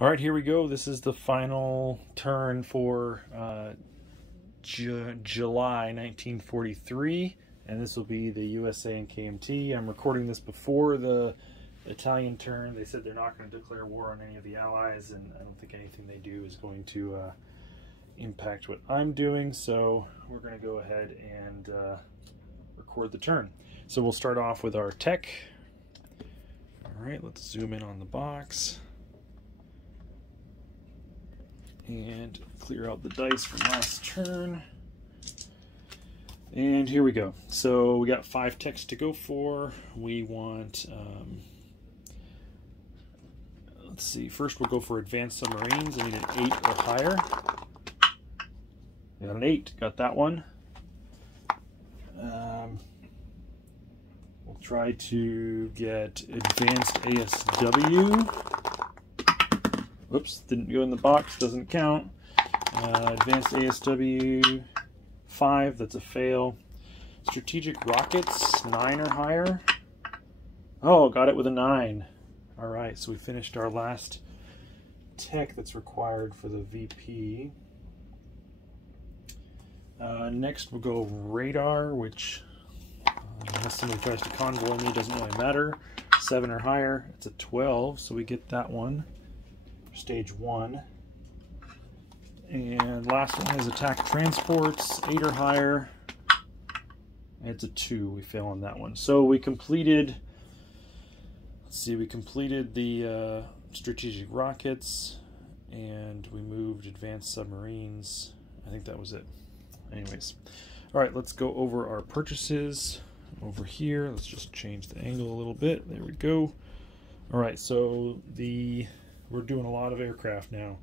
All right, here we go. This is the final turn for July 1943, and this will be the USA and KMT. I'm recording this before the Italian turn. They said they're not going to declare war on any of the Allies, and I don't think anything they do is going to impact what I'm doing, so we're going to go ahead and record the turn. So we'll start off with our tech. All right, let's zoom in on the box and clear out the dice from last turn. And here we go. So we got 5 techs to go for. We want, let's see, first we'll go for advanced submarines. I need an 8 or higher. Got an 8, got that one. We'll try to get advanced ASW. Whoops, didn't go in the box, doesn't count. Advanced ASW 5, that's a fail. Strategic rockets, 9 or higher. Oh, got it with a 9. All right, so we finished our last tech that's required for the VP. Next we'll go radar, which unless somebody tries to convoy me, doesn't really matter. 7 or higher, it's a 12, so we get that one. Stage 1. And last one is attack transports, 8 or higher. It's a 2, we fail on that one. So we completed, let's see, we completed the strategic rockets, and we moved advanced submarines. I think that was it. Anyways, all right, let's go over our purchases over here. Let's just change the angle a little bit. There we go. All right, so we're doing a lot of aircraft now.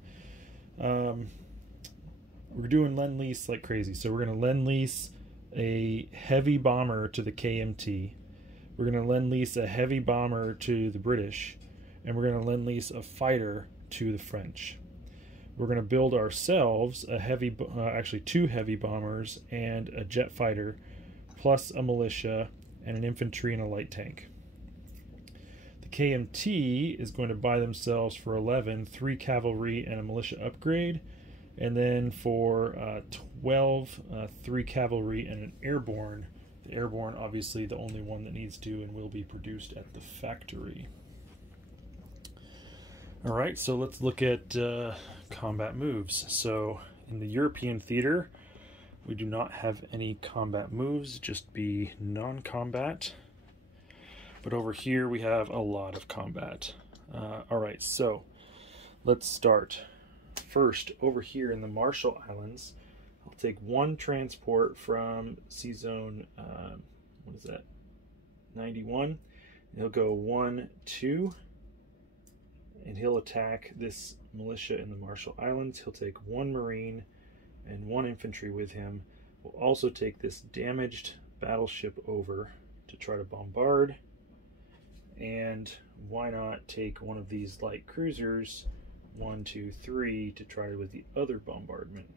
We're doing lend-lease like crazy. So we're going to lend-lease a heavy bomber to the KMT. We're going to lend-lease a heavy bomber to the British. And we're going to lend-lease a fighter to the French. We're going to build ourselves a heavy, actually 2 heavy bombers and a jet fighter, plus a militia and an infantry and a light tank. KMT is going to buy themselves for 11 3 cavalry and a militia upgrade, and then for 12 3 cavalry and an airborne. The airborne, obviously the only one that needs to and will be produced at the factory. All right, so let's look at combat moves. So in the European theater, we do not have any combat moves, just be non-combat. But over here we have a lot of combat. All right, so let's start. First, over here in the Marshall Islands, I'll take 1 transport from Sea Zone, what is that, 91. He'll go 1, 2, and he'll attack this militia in the Marshall Islands. He'll take 1 Marine and 1 infantry with him. We'll also take this damaged battleship over to try to bombard. And why not take one of these light cruisers, 1, 2, 3, to try with the other bombardment.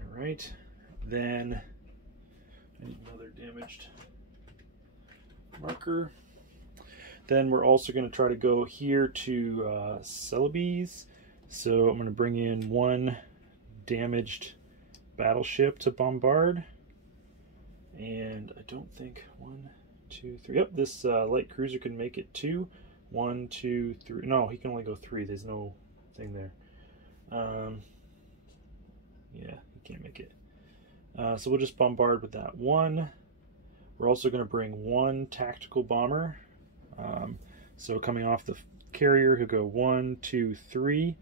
All right, then I need another damaged marker. Then we're also going to try to go here to Celebes. So I'm going to bring in 1 damaged battleship to bombard. And I don't think 1, 2, 3. Yep, this light cruiser can make it 2. 1, 2, 3. No, he can only go 3. There's no thing there. Yeah, he can't make it. So we'll just bombard with that 1. We're also going to bring 1 tactical bomber. So coming off the carrier, he'll go 1, 2, 3,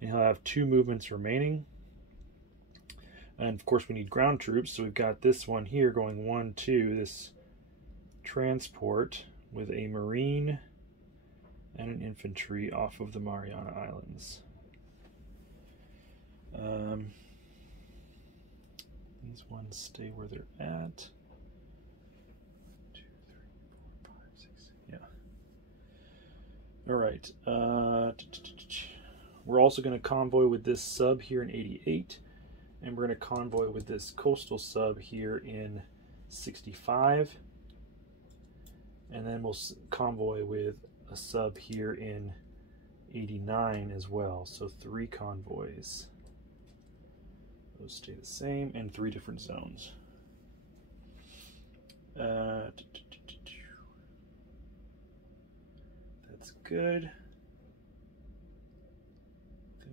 and he'll have 2 movements remaining. And of course we need ground troops, so we've got this one here going 1, 2, this transport with a Marine and an infantry off of the Mariana Islands. These ones stay where they're at. 2, 3, 4, 5, 6, yeah. All right. We're also going to convoy with this sub here in 88. And we're going to convoy with this coastal sub here in 65. And then we'll convoy with a sub here in 89 as well. So 3 convoys. Those stay the same in 3 different zones. That's good. I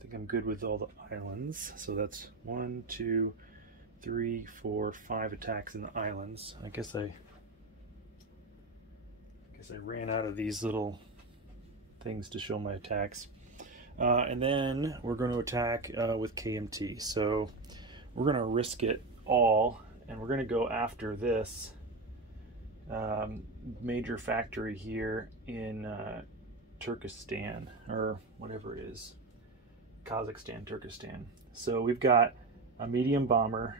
think I'm good with all the islands. So that's 1, 2, 3, 4, 5 attacks in the islands. I guess I ran out of these little things to show my attacks. And then we're going to attack with KMT. So we're going to risk it all, and we're going to go after this major factory here in Turkestan, or whatever it is, Kazakhstan, Turkestan. So we've got a medium bomber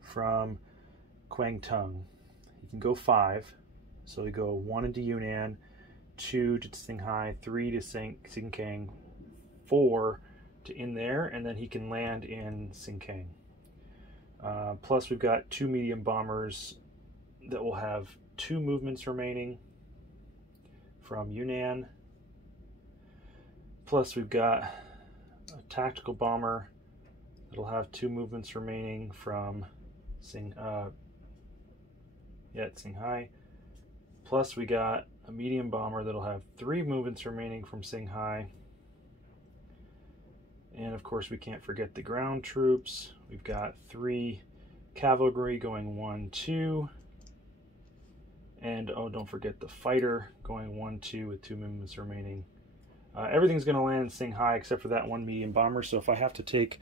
from Kwangtung. He can go 5. So we go 1 into Yunnan, 2 to Tsinghai, 3 to Sinkiang, 4 to in there, and then he can land in Sinkiang. Plus we've got 2 medium bombers that will have 2 movements remaining from Yunnan. Plus we've got a tactical bomber that'll have 2 movements remaining from Tsinghai. Plus we got a medium bomber that'll have 3 movements remaining from Tsinghai. And of course we can't forget the ground troops. We've got 3 cavalry going 1, 2. And oh, don't forget the fighter going 1, 2 with 2 movements remaining. Everything's going to land in Tsinghai except for that 1 medium bomber. So if I have to take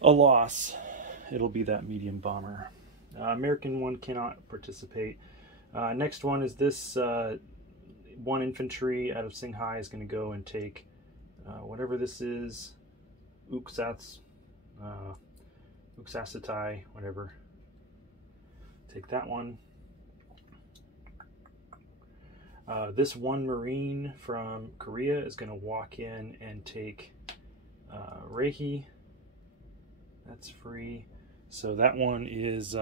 a loss, it'll be that medium bomber. American one cannot participate. Next one is this 1 infantry out of Tsinghai is going to go and take whatever this is, Uksasitai, whatever. Take that one. This 1 Marine from Korea is going to walk in and take Reiki. That's free. So that one is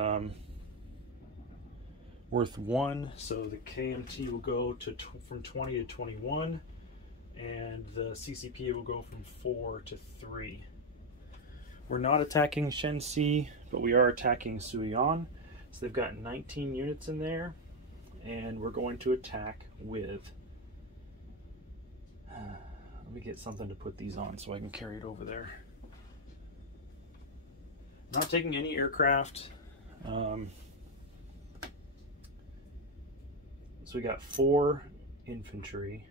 worth 1. So the KMT will go to from 20 to 21, and the CCP will go from 4 to 3. We're not attacking Shenxi, but we are attacking Suiyang. So they've got 19 units in there, and we're going to attack with... let me get something to put these on so I can carry it over there. Not taking any aircraft. So we got 4 infantry,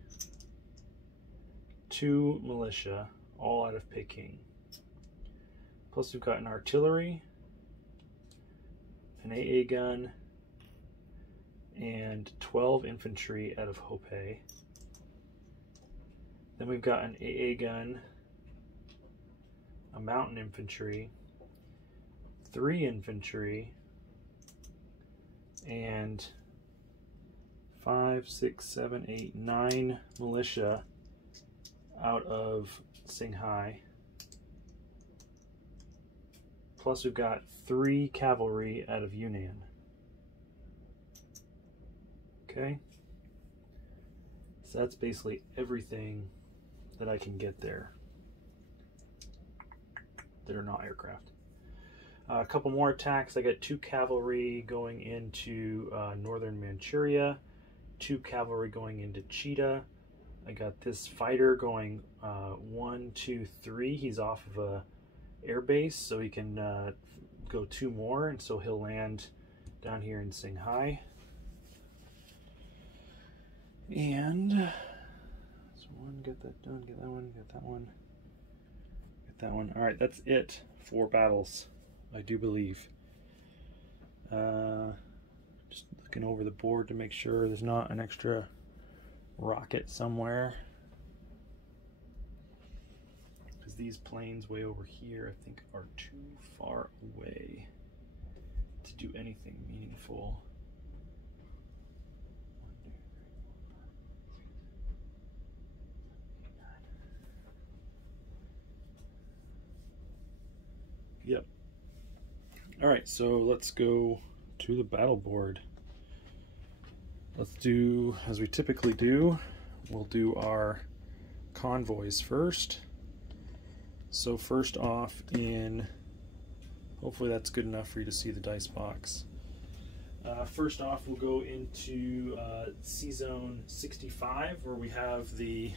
2 militia, all out of Peking. Plus we've got an artillery, an AA gun, and 12 infantry out of Hopei. Then we've got an AA gun, a mountain infantry, 3 infantry, and 5, 6, 7, 8, 9 militia out of Tsinghai. Plus we've got 3 cavalry out of Yunnan. Okay, so that's basically everything that I can get there that are not aircraft. A couple more attacks. I got 2 cavalry going into northern Manchuria, 2 cavalry going into Cheetah. I got this fighter going 1, 2, 3. He's off of a air base, so he can go 2 more, and so he'll land down here in Tsinghai. And so 1, get that done, get that one, get that one, get that one. All right, that's it. 4 battles, I do believe. Just looking over the board to make sure there's not an extra rocket somewhere, because these planes way over here I think are too far away to do anything meaningful. Yep. All right, so let's go to the battle board. Let's do, as we typically do, we'll do our convoys first. So first off in, hopefully that's good enough for you to see the dice box. First off, we'll go into C-Zone 65, where we have the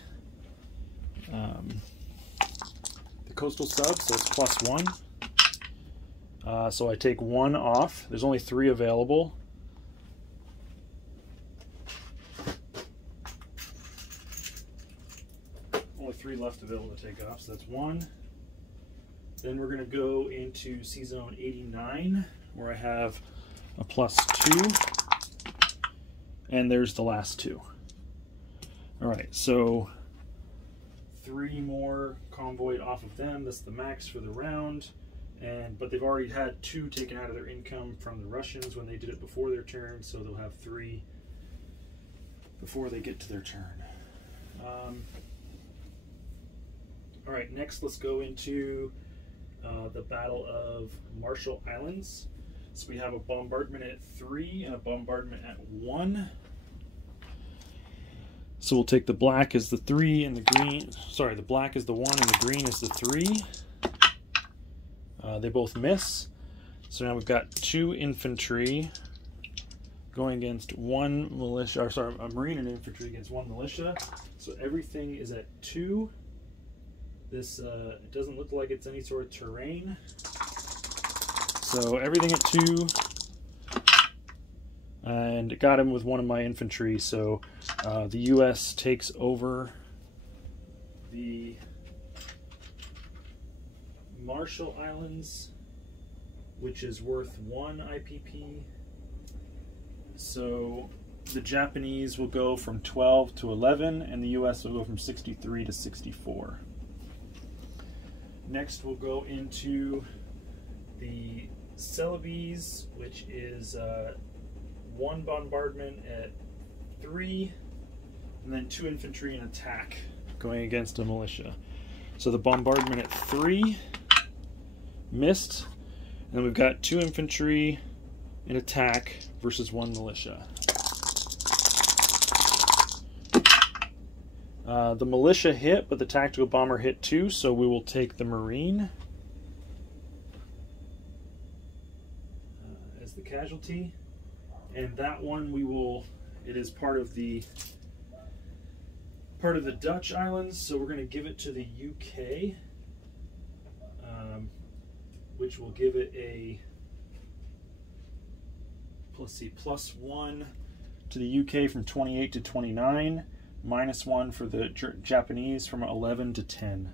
coastal sub, so it's +1. So I take 1 off. There's only 3 available. Only 3 left available to take off, so that's 1. Then we're going to go into C-Zone 89, where I have a +2, and there's the last 2. All right, so 3 more convoyed off of them. That's the max for the round. But they've already had 2 taken out of their income from the Russians when they did it before their turn, so they'll have 3 before they get to their turn. All right, next let's go into the Battle of Marshall Islands. So we have a bombardment at 3 and a bombardment at 1. So we'll take the black as the 3 and the green, sorry, the black is the 1 and the green is the 3. They both miss. So now we've got 2 infantry going against 1 militia, or sorry, a marine and infantry against 1 militia. So everything is at 2. This, it doesn't look like it's any sort of terrain. So everything at 2. And it got him with 1 of my infantry, so the U.S. takes over the Marshall Islands, which is worth 1 IPP. So the Japanese will go from 12 to 11, and the U.S. will go from 63 to 64. Next we'll go into the Celebes, which is 1 bombardment at 3, and then 2 infantry and attack going against a militia. So the bombardment at 3 missed, and then we've got 2 infantry in attack versus 1 militia. The militia hit, but the tactical bomber hit too, so we will take the marine as the casualty. And that one we will, it is part of the Dutch islands, so we're going to give it to the UK, which will give it a, let's see, +1 to the UK from 28 to 29, -1 for the Japanese from 11 to 10.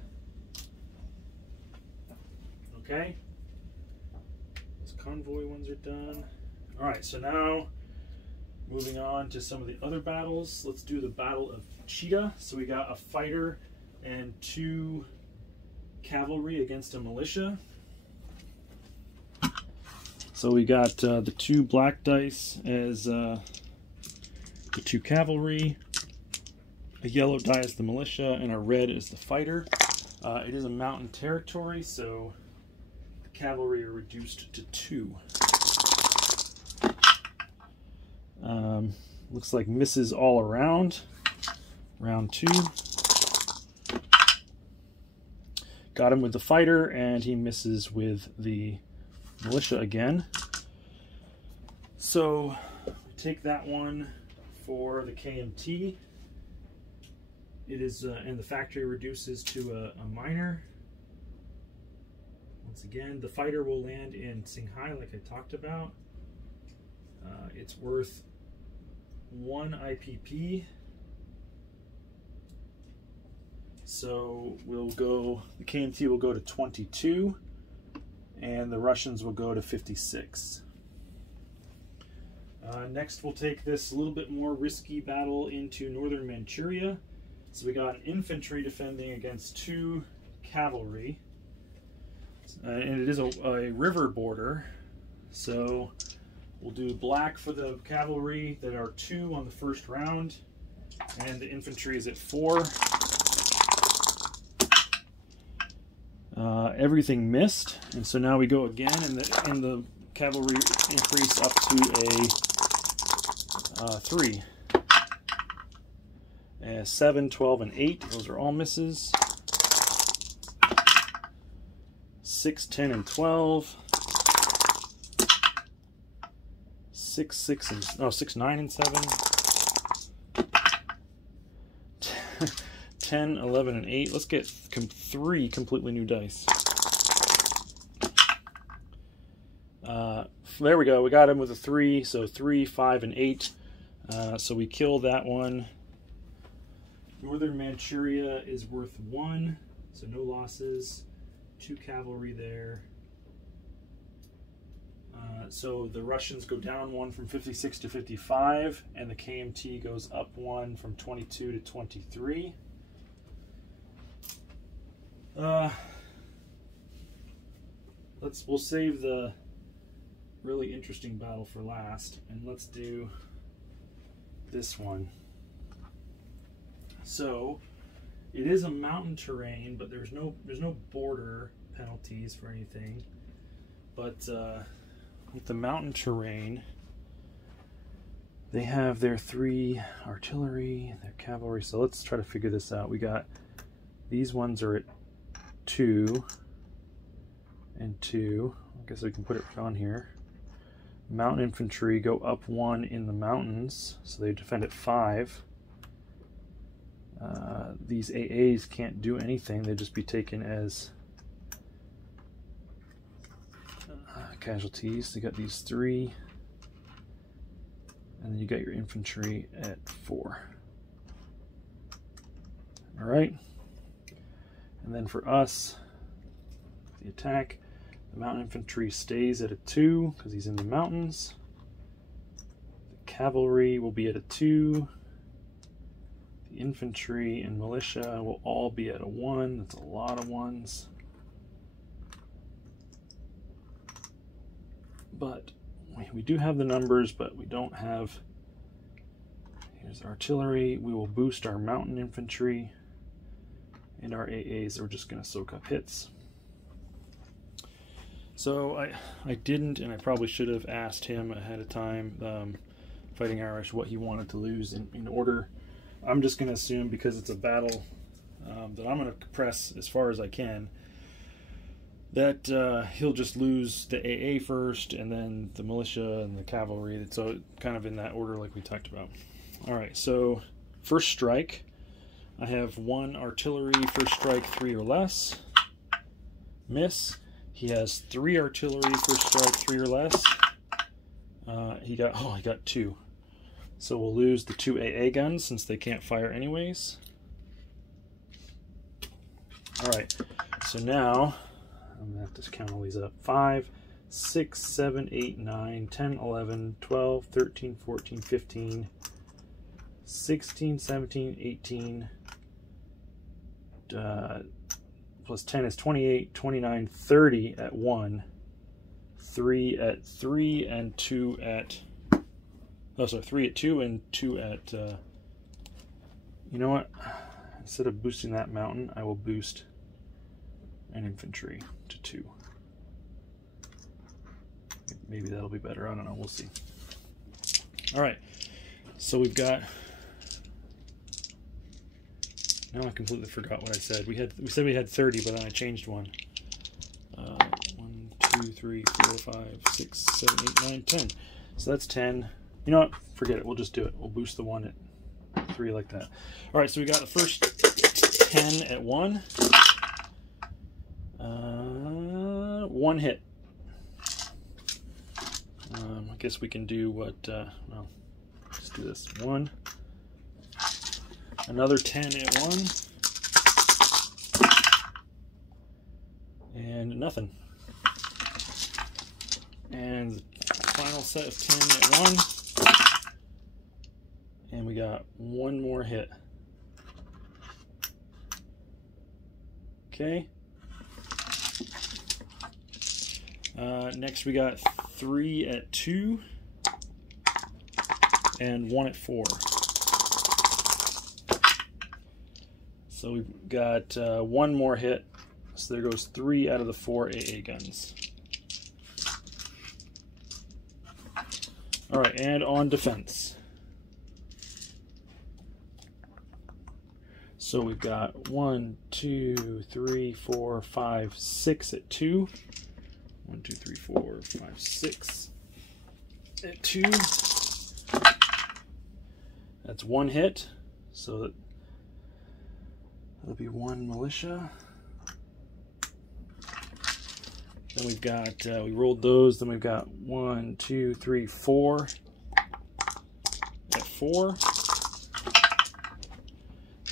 Okay, those convoy ones are done. All right, so now moving on to some of the other battles. Let's do the Battle of Cheetah. So we got a fighter and 2 cavalry against a militia. So we got the 2 black dice as the 2 cavalry, a yellow die as the militia, and a red as the fighter. It is a mountain territory, so the cavalry are reduced to 2. Looks like misses all around. Round 2. Got him with the fighter, and he misses with the militia again. So we take that one for the KMT. It is, and the factory reduces to a minor. Once again, the fighter will land in Tsinghai, like I talked about. It's worth 1 IPP. So we'll go, the KMT will go to 22, and the Russians will go to 56. Next we'll take this a little bit more risky battle into northern Manchuria. So we got infantry defending against 2 cavalry. And it is a river border. So we'll do black for the cavalry that are 2 on the first round. And the infantry is at 4. Everything missed, and so now we go again, and the cavalry increase up to a 3. 7, 12, and 8. Those are all misses. 6, 10, and 12. 6, 6, and 6, 9, and 7. 10, 11, and 8. Let's get 3 completely new dice. There we go. We got him with a 3. So 3, 5, and 8. So we kill that one. Northern Manchuria is worth 1, so no losses. 2 cavalry there. So the Russians go down 1 from 56 to 55, and the KMT goes up 1 from 22 to 23. We'll save the really interesting battle for last, and let's do this one. So it is a mountain terrain, but there's no border penalties for anything. But with the mountain terrain, they have their 3 artillery, their cavalry. So let's try to figure this out. We got these ones are at 2 and 2. I guess we can put it on here. Mountain infantry go up 1 in the mountains, so they defend at 5. These AAs can't do anything. They'd just be taken as casualties. They got these 3, and then you got your infantry at 4. All right. And then for us, the attack, the mountain infantry stays at a 2 because he's in the mountains. The cavalry will be at a 2. The infantry and militia will all be at a 1. That's a lot of 1s. But we do have the numbers, but we don't have... Here's artillery. We will boost our mountain infantry. And our AAs are just going to soak up hits. So I didn't, and I probably should have asked him ahead of time, Fighting Irish, what he wanted to lose in order. I'm just going to assume, because it's a battle that I'm going to press as far as I can, that he'll just lose the AA first, and then the militia and the cavalry. So kind of in that order like we talked about. All right, so first strike. I have 1 artillery, first strike 3 or less. Miss. He has 3 artillery, first strike 3 or less. He got 2. So we'll lose the 2 AA guns since they can't fire anyways. Alright, so now I'm going to have to count all these up. 5, 6, 7, 8, 9, 10, 11, 12, 13, 14, 15, 16, 17, 18, plus 10 is 28, 29, 30 at 1, 3 at 3, and 2 at... Oh, sorry, 3 at 2 and 2 at... you know what? Instead of boosting that mountain, I will boost an infantry to 2. Maybe that'll be better. I don't know. We'll see. All right. So we've got... Now I completely forgot what I said. We said we had 30, but then I changed one. 1, 2, 3, 4, 5, 6, 7, 8, 9, 10. So that's 10. You know what? Forget it. We'll just do it. We'll boost the 1 at 3 like that. All right, so we got the first 10 at 1. 1 hit. I guess we can do what... well, let's do this. 1. Another 10 at 1. And nothing. And final set of 10 at 1. And we got 1 more hit. Okay. Next we got 3 at 2. And 1 at 4. So we've got 1 more hit. So there goes 3 out of the 4 AA guns. All right, and on defense. So we've got 1, 2, 3, 4, 5, 6 at 2. 1, 2, 3, 4, 5, 6 at 2. That's 1 hit. So that'll be 1 militia. Then we've got, we rolled those. Then we've got 1, 2, 3, 4 at 4.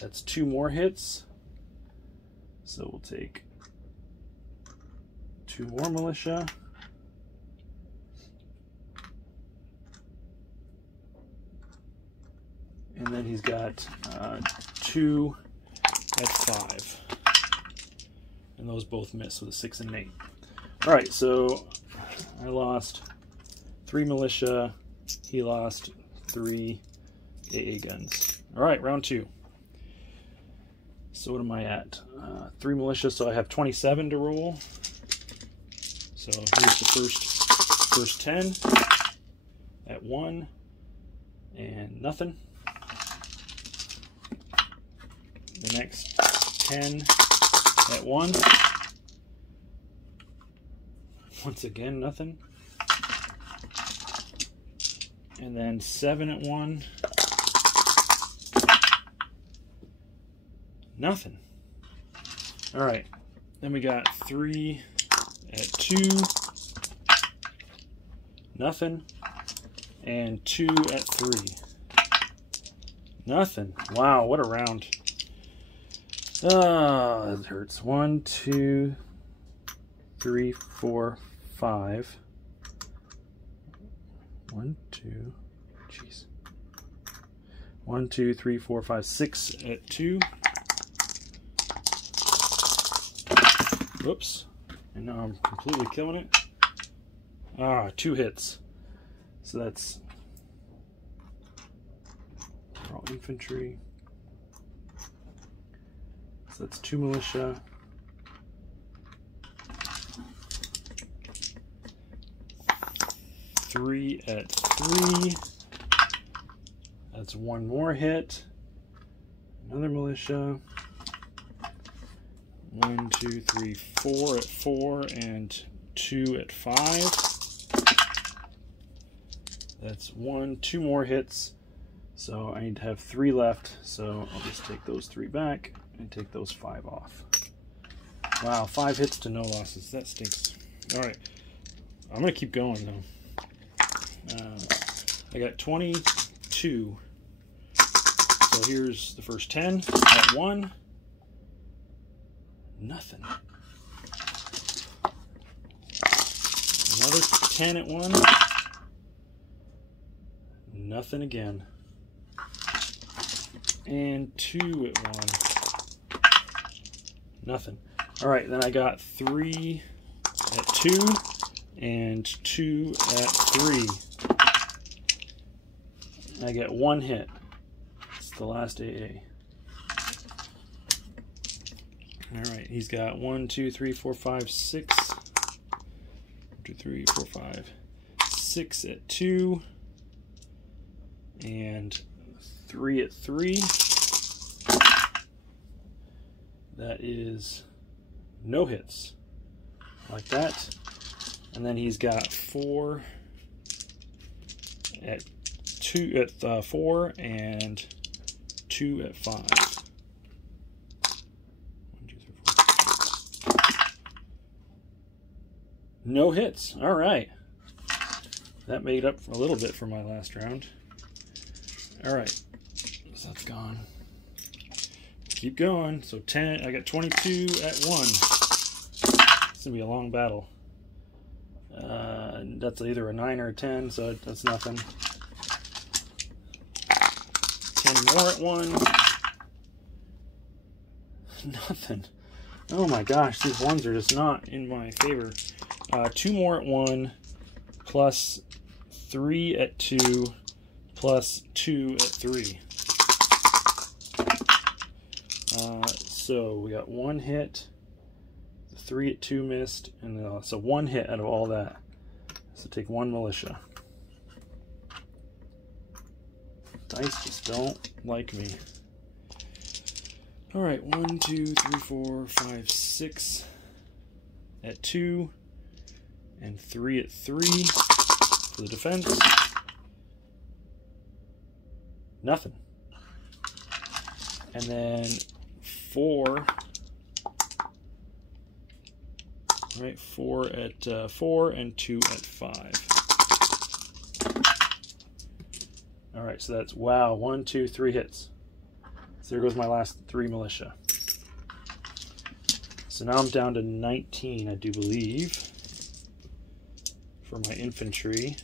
That's 2 more hits. So we'll take 2 more militia. And then he's got 2 at 5. And those both miss with a 6 and an 8. All right, so I lost 3 militia. He lost 3 AA guns. All right, round 2. So what am I at? 3 militia, so I have 27 to roll. So here's the first 10 at 1 and nothing. The next 10 at 1. Once again, nothing. And then 7 at 1. Nothing. All right. Then we got 3 at 2. Nothing. And 2 at 3. Nothing. Wow, what a round. Ah, that hurts. 1, 2, 3, 4, 5. 1, 2. Jeez. 1, 2, 3, 4, 5, 6 at 2. Whoops. And now I'm completely killing it. Ah, 2 hits. So that's all infantry. So that's 2 militia. Three at 3. That's 1 more hit. Another militia. 1, 2, 3, 4 at 4 and 2 at 5. That's 2 more hits. So I need to have 3 left. So I'll just take those 3 back and take those 5 off. Wow, 5 hits to no losses. That stinks. All right, I'm gonna keep going though. I got 22. So here's the first 10 at 1. Nothing. Another 10 at 1. Nothing again. And 2 at 1. Nothing. All right, then I got 3 at 2 and 2 at 3. I get 1 hit. It's the last AA. Alright, he's got 1, 2, 3, 4, 5, 6. 1, 2, 3, 4, 5, 6 at 2. And 3 at 3. That is no hits. Like that. And then he's got 4 at 2 at 4 and 2 at 5. 1, 2, 3, 4. No hits. All right. That made up a little bit for my last round. All right. So that's gone. Keep going. So 10. I got 22 at 1. It's gonna be a long battle. That's either a 9 or a 10, so that's nothing. 10 more at 1. Nothing. Oh my gosh, these ones are just not in my favor. 2 more at 1, plus 3 at 2, plus 2 at 3. So we got 1 hit, 3 at 2 missed, and so 1 hit out of all that. So take 1 militia. Dice just don't like me. All right, 1, 2, 3, 4, 5, 6 at 2, and 3 at 3 for the defense. Nothing. And then 4. Right, 4 at 4 and 2 at 5. All right, so that's, wow, 1, 2, 3 hits. So there goes my last 3 militia. So now I'm down to 19, I do believe, for my infantry.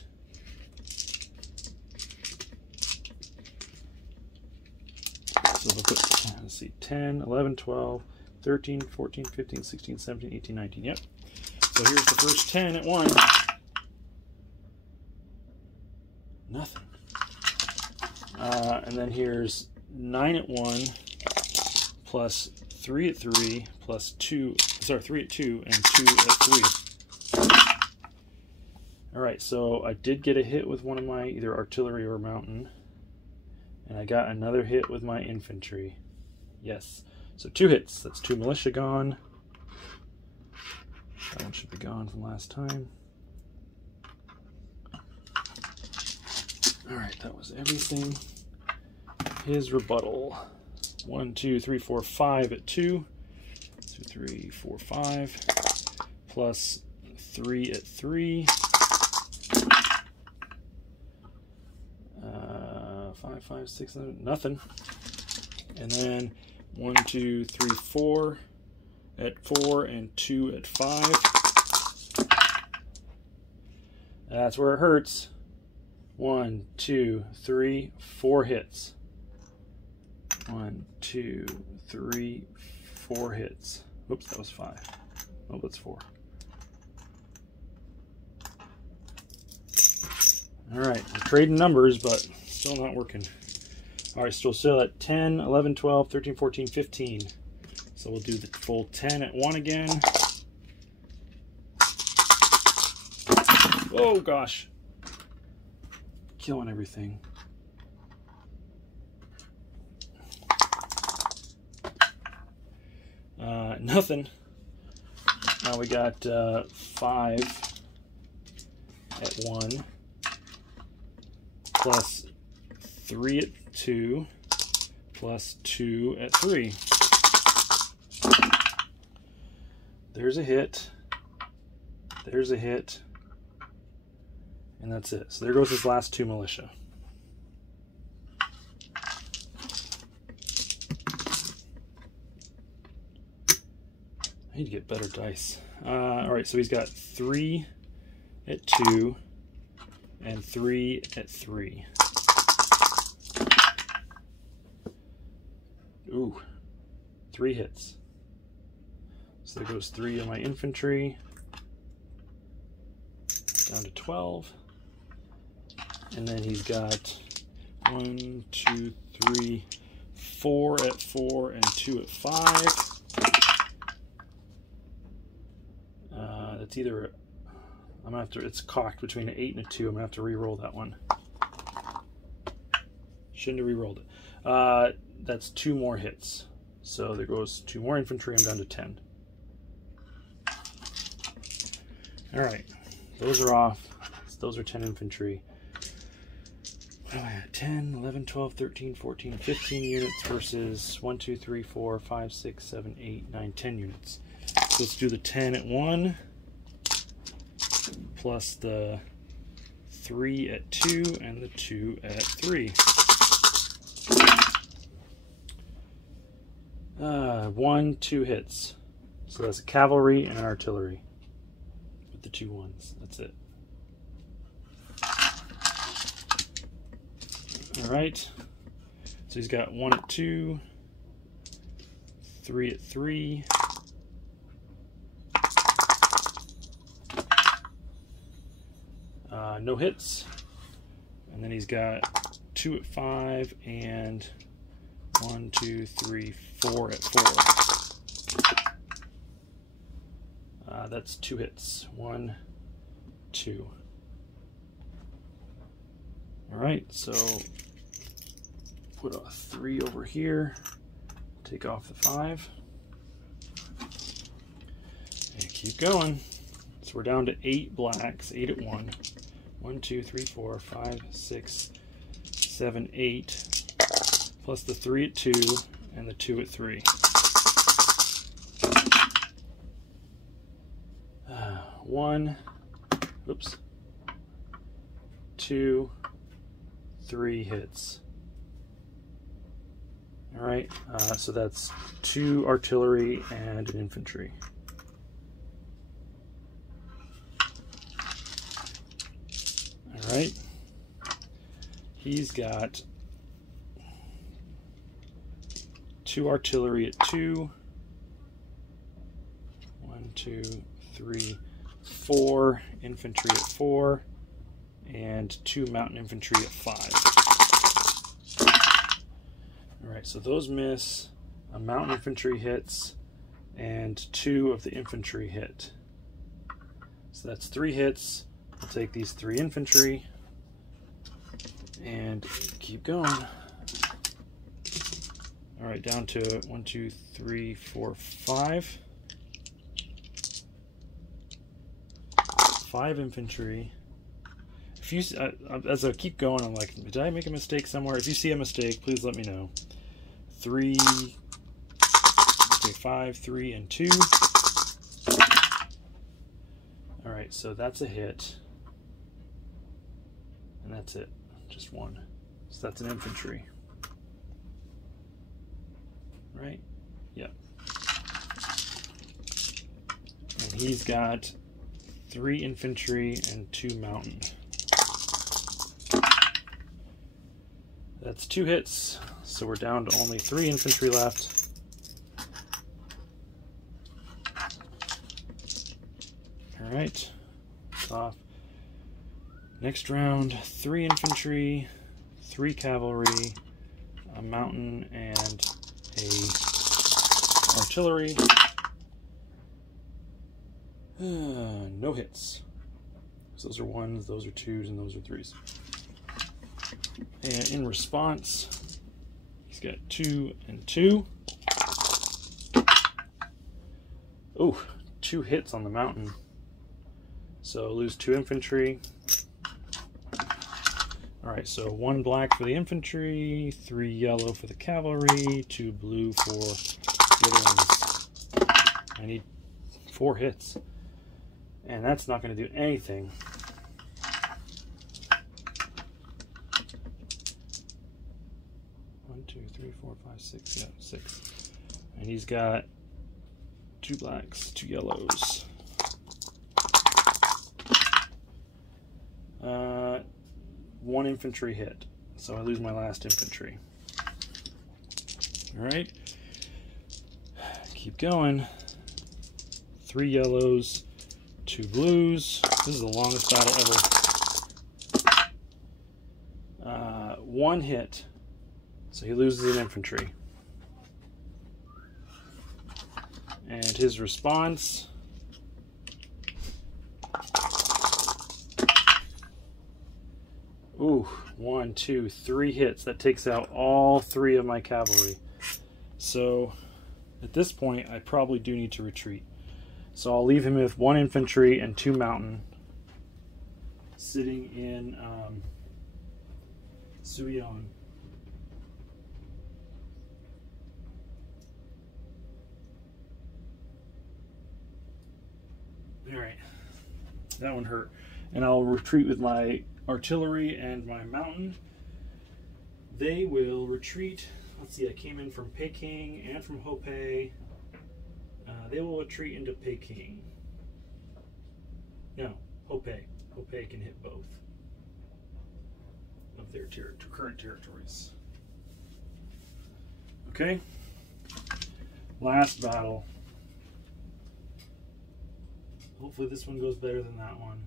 So we'll put, let's see, 10, 11, 12, 13, 14, 15, 16, 17, 18, 19, yep. So here's the first 10 at 1. Nothing. And then here's 9 at 1, plus 3 at 3, plus 2, sorry, 3 at 2, and 2 at 3. Alright, so I did get a hit with one of my either artillery or mountain. And I got another hit with my infantry. Yes. So 2 hits. That's 2 militia gone. That one should be gone from last time. Alright, that was everything. His rebuttal. 1, 2, 3, 4, 5 at 2. 2, 3, 4, 5. Plus 3 at 3. 5, 5, 6, 7, nothing. And then 1, 2, 3, 4 at 4 and 2 at 5. That's where it hurts. 1, 2, 3, 4 hits. 1, 2, 3, 4 hits. Oops, that was 5. Oh, that's 4. All right, we're trading numbers, but still not working. All right, so still at 10, 11, 12, 13, 14, 15. So we'll do the full 10 at 1 again. Oh gosh. Killing everything. Nothing. Now we got 5 at 1. Plus 3 at 2, plus 2 at 3. There's a hit. There's a hit. And that's it. So there goes his last 2 militia. I need to get better dice. Alright, so he's got 3 at 2 and 3 at 3. Ooh, 3 hits. So there goes 3 of my infantry. Down to 12. And then he's got 1, 2, 3, 4 at 4 and 2 at 5. That's either, I'm gonna have to, it's cocked between an 8 and a 2. I'm gonna have to re-roll that one. Shouldn't have re-rolled it. That's 2 more hits. So there goes 2 more infantry. I'm down to 10. All right, those are off. Those are 10 infantry. What am I at? 10, 11, 12, 13, 14, 15 units versus 1, 2, 3, 4, 5, 6, 7, 8, 9, 10 units. So let's do the 10 at 1 plus the 3 at 2 and the 2 at 3. 1, 2 hits. So that's a cavalry and an artillery with the 2 ones. That's it. All right. So he's got 1 at 2, 3 at 3. No hits. And then he's got 2 at 5 and 1, 2, 3, 4 at 4. That's 2 hits. 1, 2. All right, so put a 3 over here. Take off the 5. And keep going. So we're down to 8 blacks, 8 at 1. 1, 2, 3, 4, 5, 6, 7, 8. Plus the 3 at 2 and the 2 at 3. 1, oops, 2, 3 hits. All right, so that's 2 artillery and an infantry. All right, he's got 2 artillery at 2. 1, 2, 3, 4 infantry at 4, and 2 mountain infantry at 5. All right, so those miss. A mountain infantry hits, and 2 of the infantry hit. So that's 3 hits. We'll take these 3 infantry and keep going. All right, down to 1, 2, 3, 4, 5. 5 infantry. If you, as I keep going, I'm like, did I make a mistake somewhere? If you see a mistake, please let me know. 3, okay, 5, 3, and 2. All right, so that's a hit. And that's it, just 1. So that's an infantry. Right? Yep. And he's got 3 infantry and 2 mountain. That's 2 hits, so we're down to only 3 infantry left. All right, off. Next round, 3 infantry, 3 cavalry, a mountain, and a artillery. No hits. So those are 1s, those are 2s, and those are 3s. And in response, he's got 2 and 2. Oh, 2 hits on the mountain. So lose 2 infantry. All right, so 1 black for the infantry, 3 yellow for the cavalry, 2 blue for the other ones. I need 4 hits. And that's not going to do anything. One, 2, 3, 4, 5, 6, yeah, 6. And he's got 2 blacks, 2 yellows. 1 infantry hit, so I lose my last infantry. All right, keep going. 3 yellows, 2 blues. This is the longest battle ever. 1 hit, so he loses an infantry. And his response, ooh, 1, 2, 3 hits. That takes out all 3 of my cavalry. So at this point, I probably do need to retreat. So I'll leave him with 1 infantry and 2 mountain sitting in Sinkiang. All right, that one hurt. And I'll retreat with my artillery and my mountain. They will retreat. Let's see, I came in from Peking and from Hopei. They will retreat into Peking. No, Hopei. Hopei can hit both of their current territories. Okay, last battle. Hopefully this one goes better than that one.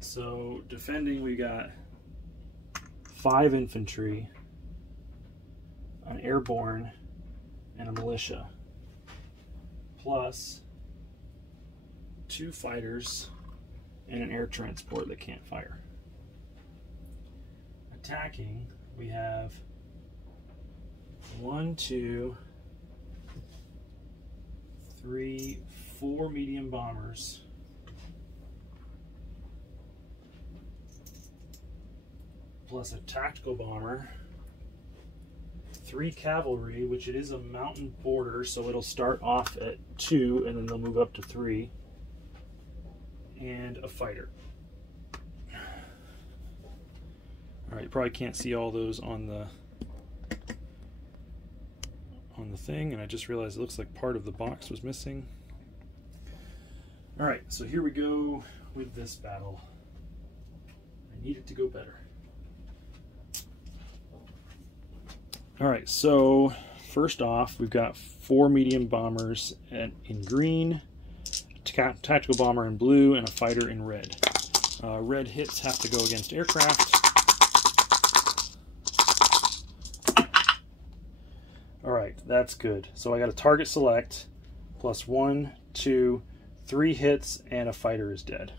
So defending, we got 5 infantry, an airborne, and a militia, plus 2 fighters and an air transport that can't fire. Attacking, we have 1, 2, 3, 4 medium bombers, plus a tactical bomber, 3 cavalry, which it is a mountain border, so it'll start off at 2 and then they'll move up to 3, and a fighter. All right, you probably can't see all those on the thing, and I just realized it looks like part of the box was missing. All right, so here we go with this battle. I need it to go better. All right, so first off, we've got 4 medium bombers in green, a tactical bomber in blue, and a fighter in red. Red hits have to go against aircraft. All right, that's good. So I got a target select, plus 1, 2, 3 hits, and a fighter is dead.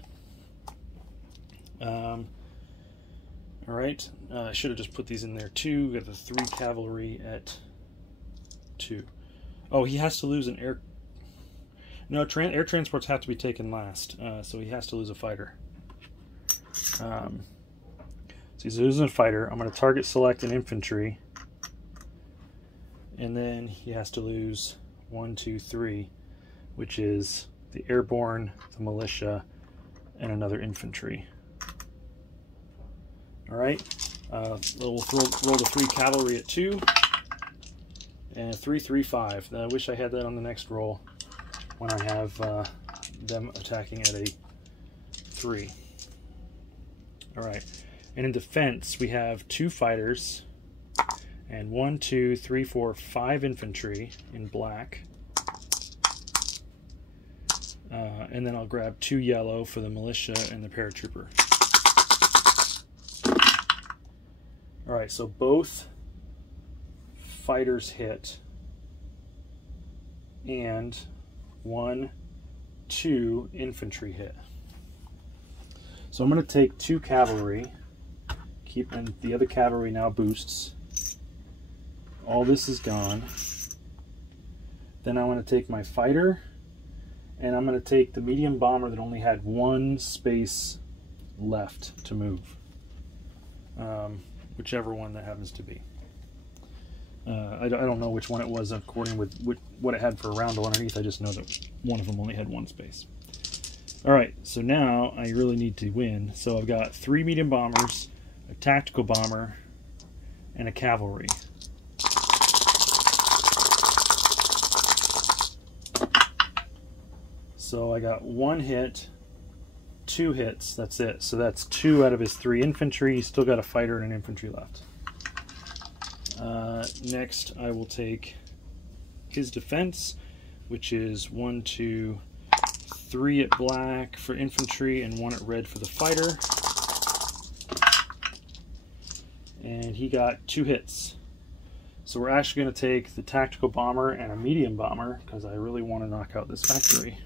All right, I should have just put these in there too. We got the 3 cavalry at 2. Oh, he has to lose an air. No, air transports have to be taken last, so he has to lose a fighter. So he's losing a fighter. I'm going to target select an infantry. And then he has to lose 1, 2, 3, which is the airborne, the militia, and another infantry. All right, we'll roll the 3 cavalry at 2, and 3, 3, 5. I wish I had that on the next roll when I have them attacking at a 3. All right, and in defense we have 2 fighters. And 1, 2, 3, 4, 5 infantry in black. And then I'll grab 2 yellow for the militia and the paratrooper. Alright, so both fighters hit. And 1, 2 infantry hit. So I'm going to take 2 cavalry. And the other cavalry now boosts. All this is gone. Then I want to take my fighter, and I'm going to take the medium bomber that only had 1 space left to move. Whichever one that happens to be. I don't know which one it was according with what it had for a roundel underneath. I just know that one of them only had 1 space. Alright, so now I really need to win. So I've got 3 medium bombers, a tactical bomber, and a cavalry. So I got 1 hit, 2 hits, that's it. So that's 2 out of his 3 infantry. He's still got a fighter and an infantry left. Next I will take his defense, which is 1, 2, 3 at black for infantry and 1 at red for the fighter. And he got 2 hits. So we're actually going to take the tactical bomber and a medium bomber because I really want to knock out this factory.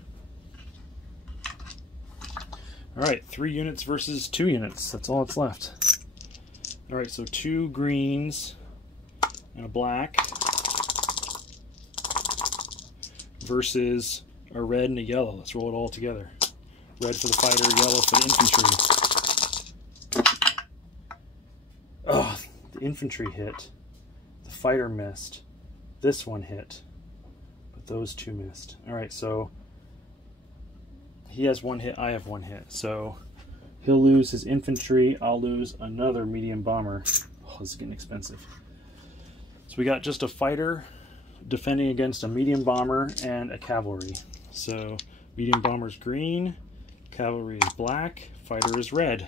Alright, 3 units versus 2 units. That's all that's left. Alright, so 2 greens and a black versus a red and a yellow. Let's roll it all together. Red for the fighter, yellow for the infantry. Oh, the infantry hit. The fighter missed. This one hit. But those 2 missed. Alright, so he has 1 hit, I have 1 hit. So he'll lose his infantry, I'll lose another medium bomber. Oh, this is getting expensive. So we got just a fighter defending against a medium bomber and a cavalry. So medium bomber's green, cavalry is black, fighter is red.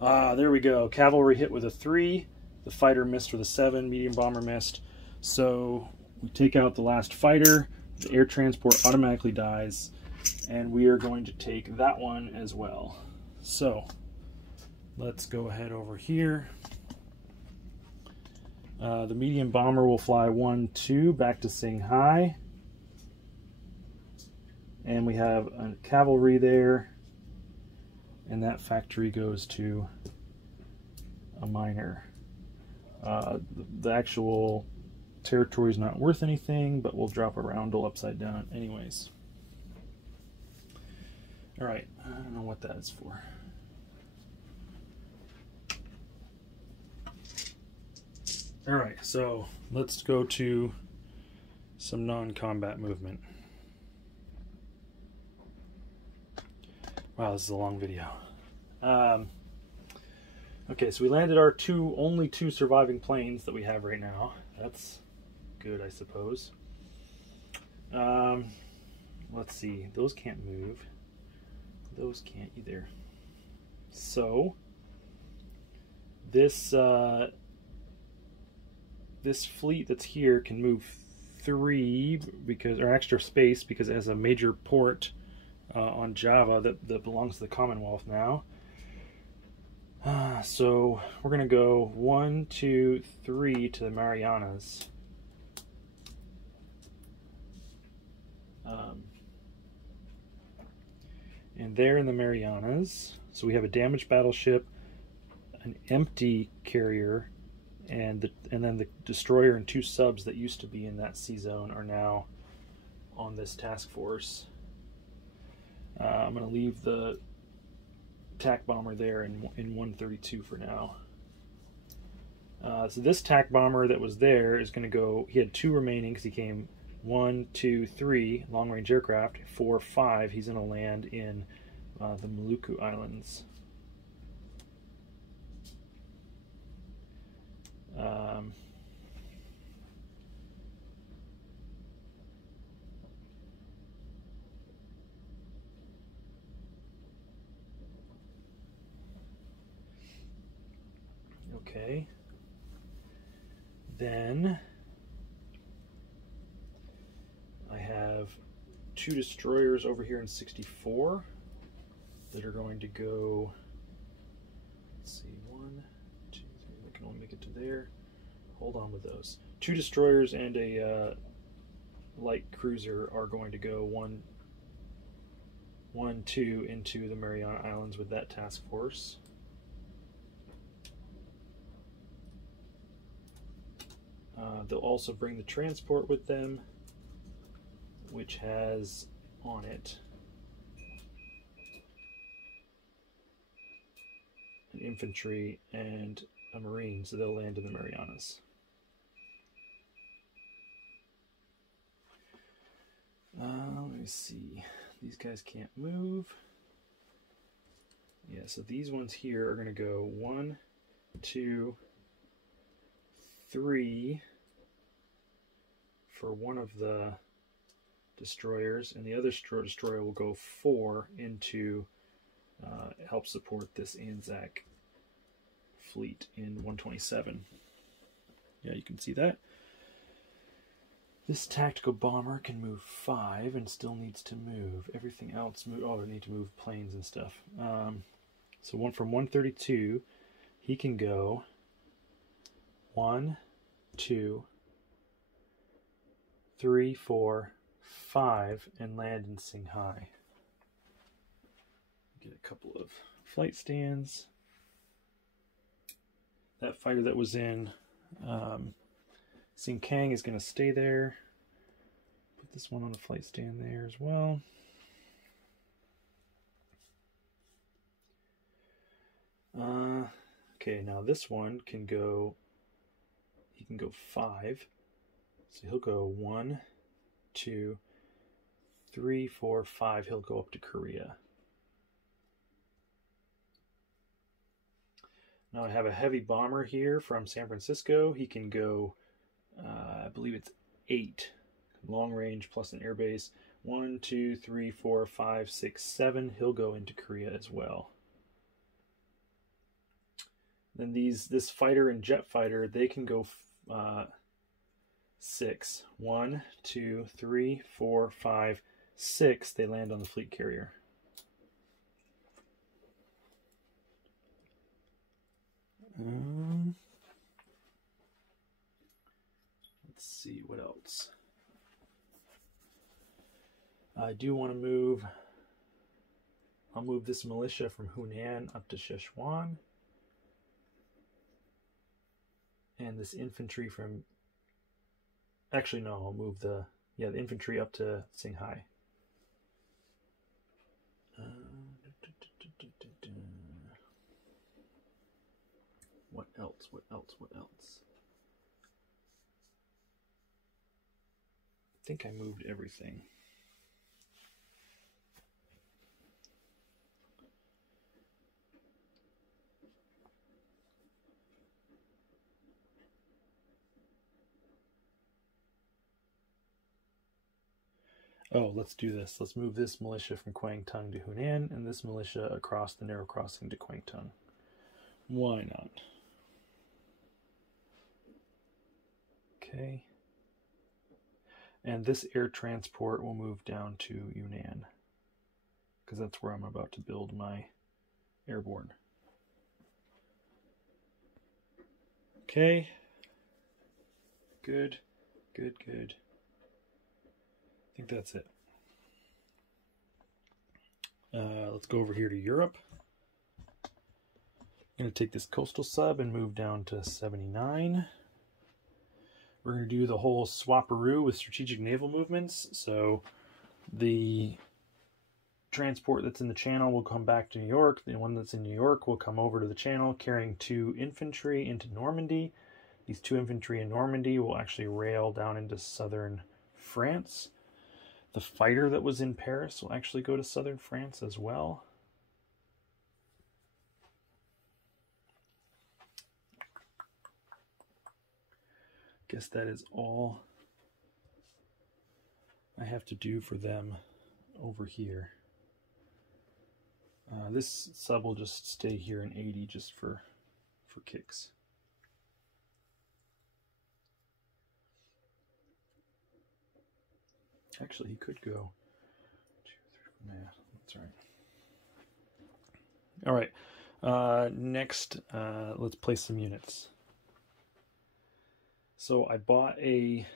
Ah, there we go. Cavalry hit with a 3, the fighter missed with a 7, medium bomber missed. So we take out the last fighter, the air transport automatically dies, and we are going to take that one as well. So let's go ahead over here The medium bomber will fly 1, 2 back to Tsinghai. And we have a cavalry there. And that factory goes to a miner. The actual territory is not worth anything, but we'll drop a roundel upside down anyways. Alright, I don't know what that is for. Alright, so let's go to some non-combat movement. Wow, this is a long video. Okay, so we landed our only two surviving planes that we have right now. That's good, I suppose. Let's see. Those can't move. Those can't either. So this this fleet that's here can move 3 because, or extra space, because it has a major port on Java that belongs to the Commonwealth now. So we're gonna go 1, 2, 3 to the Marianas. And there in the Marianas, so we have a damaged battleship, an empty carrier, and then the destroyer and 2 subs that used to be in that sea zone are now on this task force. I'm going to leave the TAC bomber there in 132 for now. So this TAC bomber that was there is going to go, he had 2 remaining because he came 1, 2, 3 long-range aircraft, 4, 5. He's going to land in the Maluku Islands. Okay. Then I have 2 destroyers over here in 64 that are going to go, let's see, 1, 2, 3, I can only make it to there. Hold on with those. 2 destroyers and a light cruiser are going to go 1, 2 into the Mariana Islands with that task force. They'll also bring the transport with them, which has on it an infantry and a marine, so they'll land in the Marianas. Let me see. These guys can't move. Yeah, so these ones here are going to go 1, 2, 3 for one of the destroyers, and the other destroyer will go 4 into help support this Anzac fleet in 127. Yeah, you can see that. This tactical bomber can move 5 and still needs to move. Everything else move. Oh, they need to move planes and stuff. So from 132, he can go 1, 2, 3, 4, 5 and land in Tsinghai. Get a couple of flight stands. That fighter that was in Sinkiang is going to stay there. Put this one on the flight stand there as well. Okay, now this one can go, he can go 5. So he'll go 1, 2, 3, 4, 5. He'll go up to Korea. Now I have a heavy bomber here from San Francisco. He can go, I believe it's 8. Long range plus an airbase. 1, 2, 3, 4, 5, 6, 7. He'll go into Korea as well. Then this fighter and jet fighter, they can go 6. 1, 2, 3, 4, 5, 6. They land on the fleet carrier. see what else. I do want to move. I'll move this militia from Hunan up to Sichuan. And this infantry from... Actually, no, I'll move the infantry up to Tsinghai. What else? What else? What else? I think I moved everything. Oh, let's do this. Let's move this militia from Kwangtung to Hunan and this militia across the narrow crossing to Kwangtung. Why not? Okay. And this air transport will move down to Yunnan, because that's where I'm about to build my airborne. Okay. Good, good, good. I think that's it. Let's go over here to Europe. I'm going to take this coastal sub and move down to 79. We're going to do the whole swaparoo with strategic naval movements. So the transport that's in the channel will come back to New York. The one that's in New York will come over to the channel carrying 2 infantry into Normandy. These 2 infantry in Normandy will actually rail down into southern France. The fighter that was in Paris will actually go to southern France as well. Guess that is all I have to do for them over here. This sub will just stay here in 80 just for kicks. Actually, he could go 2, 3, yeah, that's right. All right, next, let's place some units. So I bought a,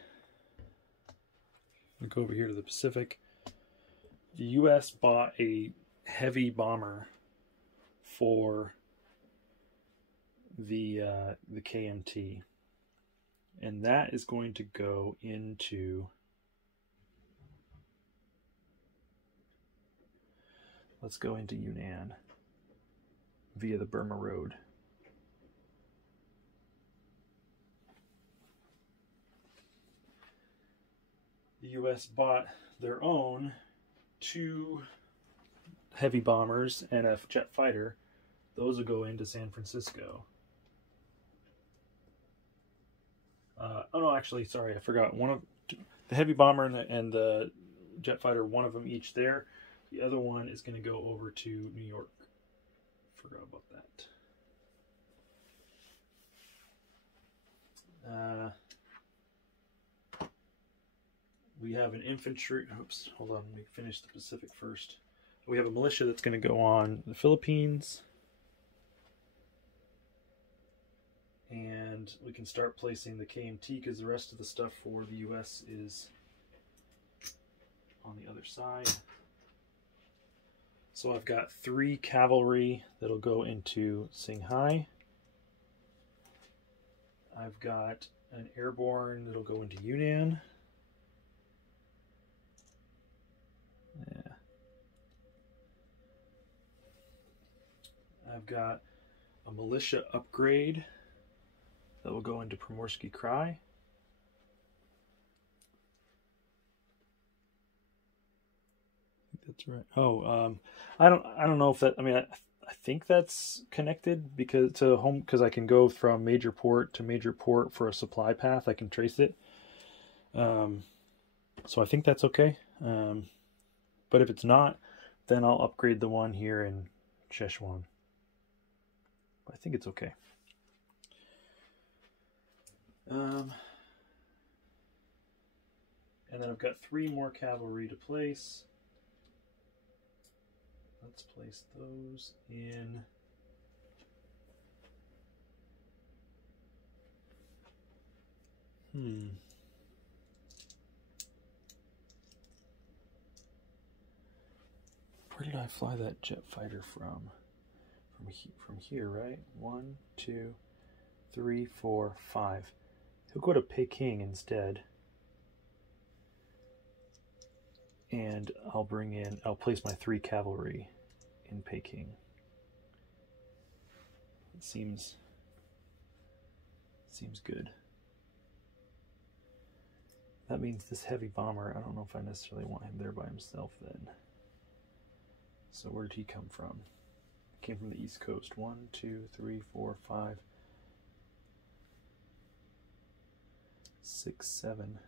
I'll go over here to the Pacific. The US bought a heavy bomber for the KMT. And that is going to go into, let's go into Yunnan via the Burma Road. The US bought their own 2 heavy bombers and a jet fighter. Those will go into San Francisco. Oh no, actually, sorry, I forgot. One of the heavy bomber and the jet fighter, one of them each there. The other one is going to go over to New York. Forgot about that. We have an infantry. Oops, hold on. Let me finish the Pacific first. We have a militia that's going to go on the Philippines. And we can start placing the KMT because the rest of the stuff for the US is on the other side. So I've got 3 cavalry that'll go into Tsinghai. I've got an airborne that'll go into Yunnan. Yeah. I've got a militia upgrade that will go into Primorsky Krai. That's right. Oh, I don't know if that. I mean, I think that's connected because to home because I can go from major port to major port for a supply path. I can trace it. So I think that's okay. But if it's not, then I'll upgrade the one here in Sichuan. But I think it's okay. And then I've got 3 more cavalry to place. Let's place those in Where did I fly that jet fighter from? From here, right? 1, 2, 3, 4, 5. He'll go to Peking instead. And I'll place my 3 cavalry in Peking. It seems good. That means this heavy bomber, I don't know if I necessarily want him there by himself then. So where did he come from? He came from the East Coast. 1, 2, 3, 4, 5, 6, 7. 1,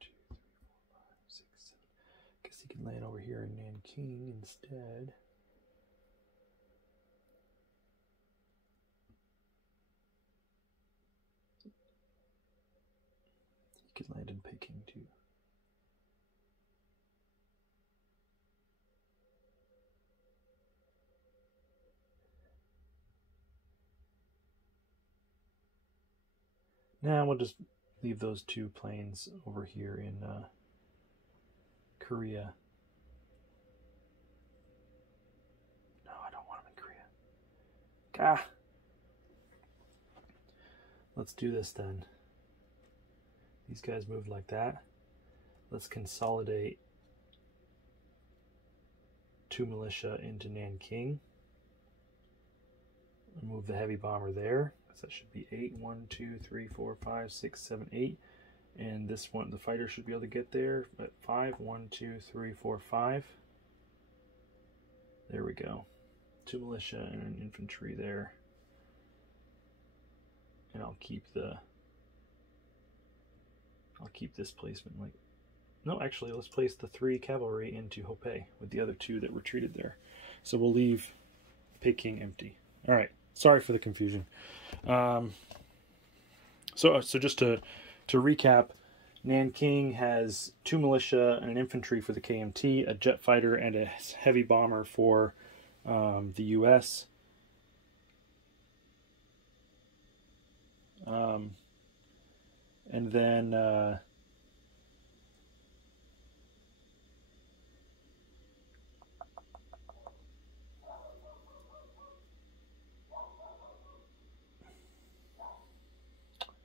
2, 3, 4, 5, 6, 7. Guess he can land over here in Nanking instead. He could land in Peking too. Now we'll just leave those 2 planes over here in Korea. No, I don't want them in Korea. Gah! Let's do this then. These guys moved like that. Let's consolidate 2 militia into Nanking. Move the heavy bomber there. So that should be 8. 1, 2, 3, 4, 5, 6, 7, 8. And this one, the fighter should be able to get there at 5. 1, 2, 3, 4, 5. There we go. 2 militia and an infantry there. And I'll keep this placement like, no, actually let's place the 3 cavalry into Hopei with the other 2 that retreated there. So we'll leave Peking empty. All right, sorry for the confusion. So just to recap, Nanking has 2 militia and an infantry for the KMT, a jet fighter and a heavy bomber for the US. And then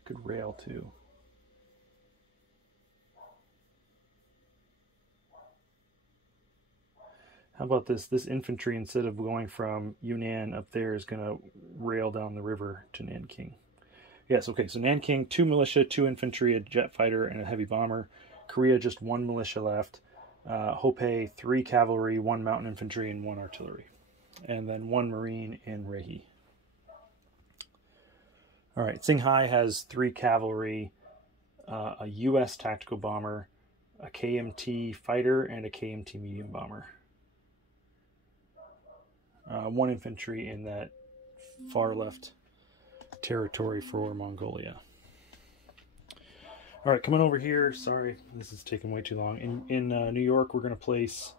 good rail too. How about this? This infantry, instead of going from Yunnan up there, is going to rail down the river to Nanking. Yes, okay, so Nanking, 2 militia, 2 infantry, a jet fighter, and a heavy bomber. Korea, just 1 militia left. Hopei, 3 cavalry, 1 mountain infantry, and 1 artillery. And then 1 marine in Rehi. All right, Tsinghai has 3 cavalry, a U.S. tactical bomber, a KMT fighter, and a KMT medium bomber. 1 infantry in that far left territory for Mongolia. All right, coming over here. Sorry, this is taking way too long. In New York, we're going to place,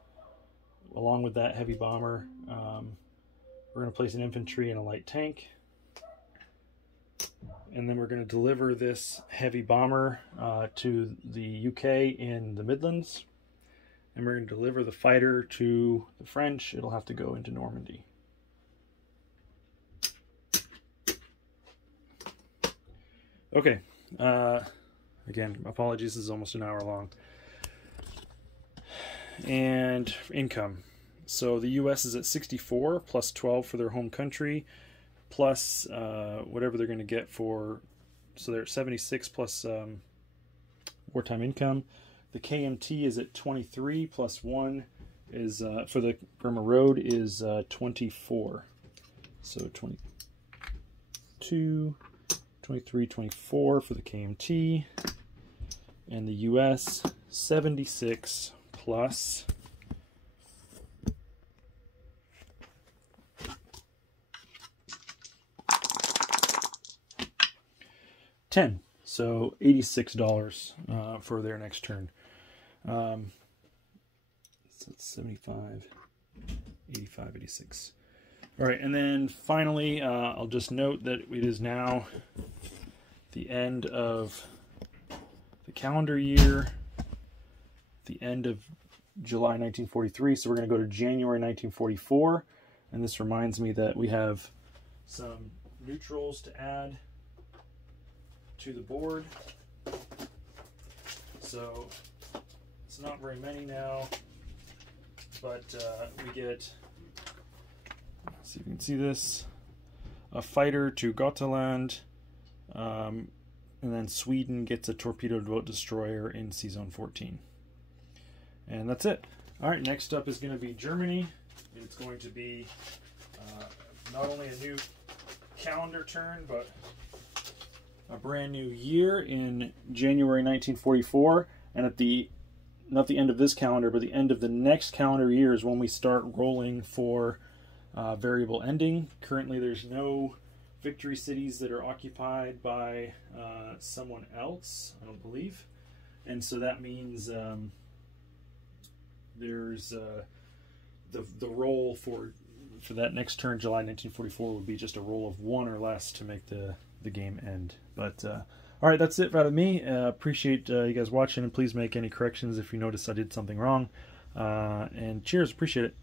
along with that heavy bomber, we're going to place an infantry and a light tank. And then we're going to deliver this heavy bomber to the UK in the Midlands. And we're going to deliver the fighter to the French. It'll have to go into Normandy. Okay. Again, apologies, this is almost an hour long. And income. So the US is at 64 plus 12 for their home country, plus whatever they're going to get for, so they're at 76 plus wartime income. The KMT is at 23 plus 1 is for the Burma Road is 24. So 22, 23, 24 for the KMT. And the US 76 plus 10. So $86 for their next turn. So it's 75, 85, 86. All right, and then finally, I'll just note that it is now the end of the calendar year, the end of July 1943. So we're going to go to January 1944. And this reminds me that we have some neutrals to add to the board. So it's not very many now, but we get, let's see if you can see this, a fighter to Gotland, and then Sweden gets a torpedoed boat destroyer in Sea Zone 14. And that's it. All right, next up is going to be Germany. It's going to be not only a new calendar turn, but a brand new year in January 1944. And at the, not the end of this calendar, but the end of the next calendar year is when we start rolling for variable ending. Currently, there's no victory cities that are occupied by someone else, I don't believe. And so that means there's the roll for that next turn, July 1944, would be just a roll of 1 or less to make the game end. But all right, that's it out of me. Appreciate you guys watching, and please make any corrections if you notice I did something wrong. And cheers, appreciate it.